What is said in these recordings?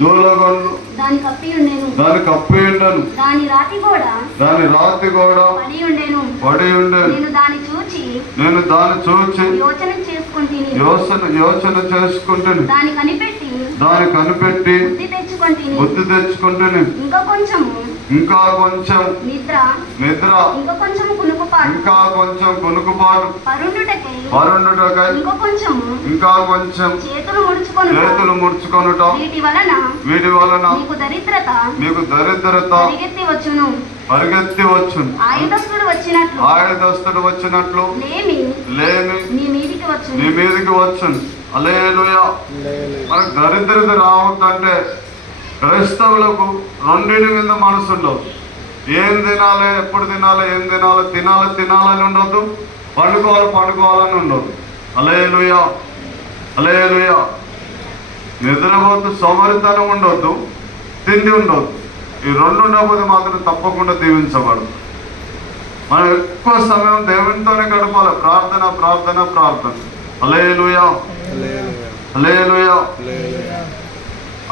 దూలగొండ్లు దాని కప్పి ఉండెను. దాని రాతి గోడ పడి ఉండెను. నేను దాన్ని చూచి యోచన చేసుకుంటుని దాని కనిపెట్టి బుద్ధి తెచ్చుకుంటుని ఇంకా కొంచెం నిద్ర ఇంకా కొంచెం కునుకుపాటు పరుండుటకై ఇంకా కొంచెం చేతులు ముడుచుకొనుట వీటి వలన మీకు దరిద్రత పరిగెత్తి వచ్చును. ఆయుధస్తుడు వచ్చినట్లు లేమి నీ మీదికి వచ్చును. హల్లెలూయా. మనకు దరిద్రత రావద్దంటే క్రైస్తవులకు రెండింటి మీద మనసు ఉండదు. ఏం తినాలి, ఎప్పుడు తినాలి, ఏం తినాలని ఉండొద్దు, పండుకోవాలని ఉండదు. హల్లెలూయా. హల్లెలూయా. నిద్రపోతూ సోమరితనం ఉండొద్దు, తిండి ఉండొద్దు. ఈ రెండు ఉండకపోతే మాత్రం తప్పకుండా దీవించబడదు. మనం ఎక్కువ సమయం దేవునితోనే గడపాలి. ప్రార్థన. హల్లెలూయా. హల్లెలూయా.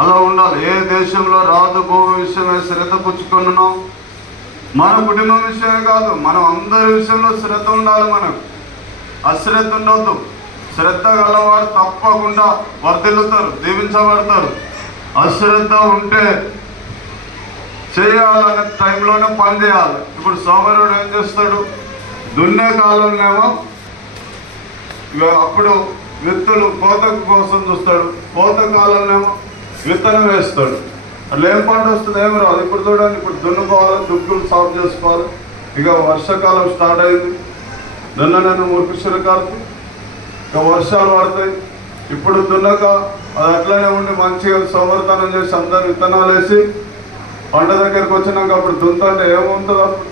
అలా ఉండాలి. ఏ దేశంలో రాజు భూమి విషయమే శ్రద్ధ పుచ్చుకున్నాం. మన కుటుంబం విషయమే కాదు, మనం అందరి విషయంలో శ్రద్ధ ఉండాలి. మనకు అశ్రద్ధ ఉండొద్దు. శ్రద్ధ గలవారు తప్పకుండా వర్ధిల్లుతారు, దీవించబడతారు. అశ్రద్ధ ఉంటే చేయాలనే టైంలోనే పని చేయాలి. ఇప్పుడు సోమరుడు ఏం చేస్తాడు, దున్నే కాలంలోనేమో అప్పుడు విత్తులు కోత కోసం చూస్తాడు, కోత కాలంలోనేమో విత్తనం వేస్తాడు. అట్లా ఏం పంట వస్తుంది, ఏమి రాదు. ఇప్పుడు చూడండి, ఇప్పుడు దున్నుకోవాలి, దుక్కులు సాఫ్ చేసుకోవాలి. ఇక వర్షాకాలం స్టార్ట్ అయింది. నేను మురిపిస్తున్న కాదు, ఇక వర్షాలు పడతాయి. ఇప్పుడు దున్నక అది అట్లనే ఉండి మంచిగా సోమరితనం చేసి అందరు విత్తనాలు వేసి పంట దగ్గరికి వచ్చినాక అప్పుడు దున్నుతుంటే ఏముంటుంది, అప్పుడు